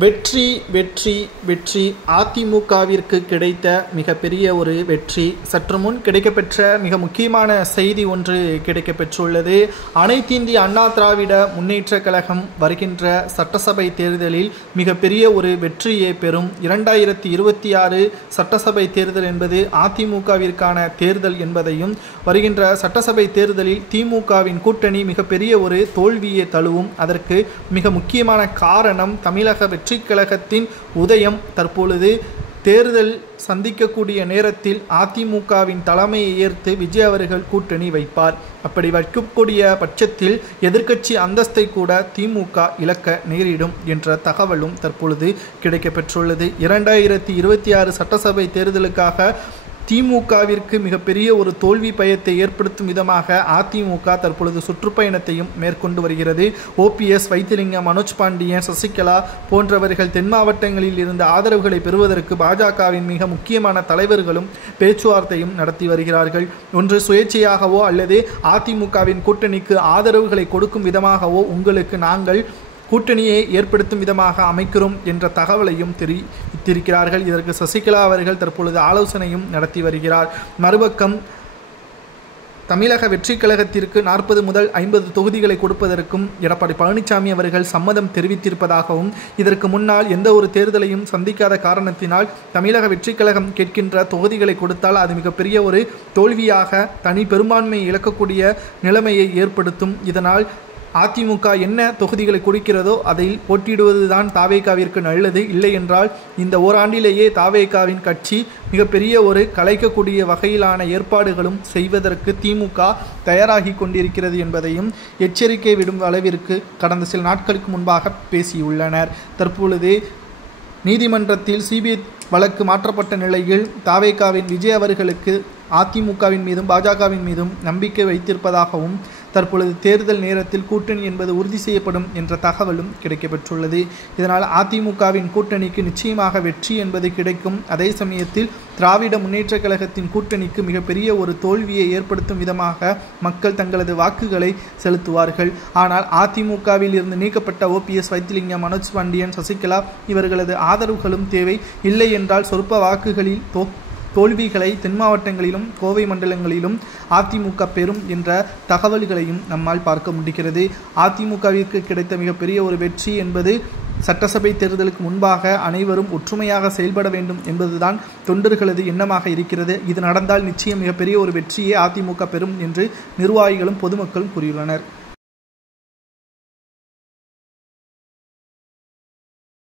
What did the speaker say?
வெற்றி வெற்றி வெற்றி அதிமுகவிற்கு கிடைத்த மிகப்பெரிய ஒரு வெற்றி. சற்று முன் கிடைக்கப்பெற்ற மிக முக்கியமான செய்தி ஒன்று கிடைக்கப்பெற்றுள்ளது. அனைத்திந்திய அண்ணா திராவிட முன்னேற்ற கழகம் வருகின்ற சட்டசபை தேர்தலில் மிகப்பெரிய ஒரு வெற்றியை பெறும். 2026 சட்டசபை தேர்தல் என்பது அதிமுகவிற்கான தேர்தல் என்பதையும், வருகின்ற சட்டசபை தேர்தலில் திமுகவின் கூட்டணி மிகப்பெரிய ஒரு தோல்வியை தழுவும். அதற்கு மிக முக்கியமான காரணம் தமிழக வெற்றி கழகத்தின் உதயம். தற்பொழுது தேர்தல் சந்திக்கக்கூடிய நேரத்தில் அதிமுகவின் தலைமையை ஏற்று விஜய் அவர்கள் கூட்டணி வைப்பார். அப்படி வைக்கக்கூடிய பட்சத்தில் எதிர்க்கட்சி அந்தஸ்தை கூட திமுக இழக்க நேரிடும் என்ற தகவலும் தற்பொழுது கிடைக்கப்பெற்றுள்ளது. 2026 சட்டசபை தேர்தலுக்காக திமுகவிற்கு மிகப்பெரிய ஒரு தோல்வி பயத்தை ஏற்படுத்தும் விதமாக அதிமுக தற்பொழுது சுற்றுப்பயணத்தையும் மேற்கொண்டு வருகிறது. OPS, வைத்திலிங்கம், மனோஜ் பாண்டியன், சசிகலா போன்றவர்கள் தென் மாவட்டங்களில் இருந்து ஆதரவுகளை பெறுவதற்கு பாஜகவின் மிக முக்கியமான தலைவர்களும் பேச்சுவார்த்தையும் நடத்தி வருகிறார்கள். ஒன்று சுயேட்சையாகவோ அல்லது அதிமுகவின் கூட்டணிக்கு ஆதரவுகளை கொடுக்கும் விதமாகவோ உங்களுக்கு நாங்கள் கூட்டணியை ஏற்படுத்தும் விதமாக அமைக்கிறோம் என்ற தகவலையும் தெரிவித்திருக்கிறார்கள். இதற்கு சசிகலா அவர்கள் தற்பொழுது ஆலோசனையும் நடத்தி வருகிறார். மறுபக்கம் தமிழக வெற்றி கழகத்திற்கு 40 முதல் 50 தொகுதிகளை கொடுப்பதற்கும் எடப்பாடி பழனிசாமி அவர்கள் சம்மதம் தெரிவித்திருப்பதாகவும், இதற்கு முன்னால் எந்த ஒரு தேர்தலையும் சந்திக்காத காரணத்தினால் தமிழக வெற்றி கழகம் கேட்கின்ற தொகுதிகளை கொடுத்தால் அது மிகப்பெரிய ஒரு தோல்வியாக தனி பெரும்பான்மையை இழக்கக்கூடிய நிலைமையை ஏற்படுத்தும். இதனால் அதிமுக என்ன தொகுதிகளை கொடுக்கிறதோ அதில் போட்டியிடுவதுதான் தாவேகாவிற்கு நல்லது. இல்லை என்றால் இந்த ஓராண்டிலேயே தாவேகாவின் கட்சி மிகப்பெரிய ஒரு கலைக்கக்கூடிய வகையிலான ஏற்பாடுகளும் செய்வதற்கு திமுக தயாராகி கொண்டிருக்கிறது என்பதையும் எச்சரிக்கை விடும் அளவிற்கு கடந்த சில நாட்களுக்கு முன்பாக பேசியுள்ளனர். தற்பொழுது நீதிமன்றத்தில் CBI வழக்கு மாற்றப்பட்ட நிலையில் தாவேகாவின் விஜய் அவர்களுக்கு அதிமுகவின் மீதும் பாஜகவின் மீதும் நம்பிக்கை வைத்திருப்பதாகவும், தற்பொழுது தேர்தல் நேரத்தில் கூட்டணி என்பது உறுதி செய்யப்படும் என்ற தகவலும் கிடைக்கப்பெற்றுள்ளது. இதனால் அதிமுகவின் கூட்டணிக்கு நிச்சயமாக வெற்றி என்பது கிடைக்கும். அதே சமயத்தில் திராவிட முன்னேற்ற கழகத்தின் கூட்டணிக்கு மிகப்பெரிய ஒரு தோல்வியை ஏற்படுத்தும் விதமாக மக்கள் தங்களது வாக்குகளை செலுத்துவார்கள். ஆனால் அதிமுகவில் இருந்து நீக்கப்பட்ட OPS, வைத்திலிங்கம், மனோஜ் பாண்டியன், சசிகலா இவர்களது ஆதரவுகளும் தேவை. இல்லை என்றால் சொற்ப வாக்குகளில் தோல்விகளை தென் மாவட்டங்களிலும் கோவை மண்டலங்களிலும் அதிமுக பெறும் என்ற தகவல்களையும் நம்மால் பார்க்க முடிகிறது. அதிமுகவிற்கு கிடைத்த மிகப்பெரிய ஒரு வெற்றி என்பது சட்டசபை தேர்தலுக்கு முன்பாக அனைவரும் ஒற்றுமையாக செயல்பட வேண்டும் என்பதுதான் தொண்டர்களது எண்ணமாக இருக்கிறது. இது நடந்தால் நிச்சயம் மிகப்பெரிய ஒரு வெற்றியை அதிமுக பெறும் என்று நிர்வாகிகளும் பொதுமக்களும் கூறியுள்ளனர்.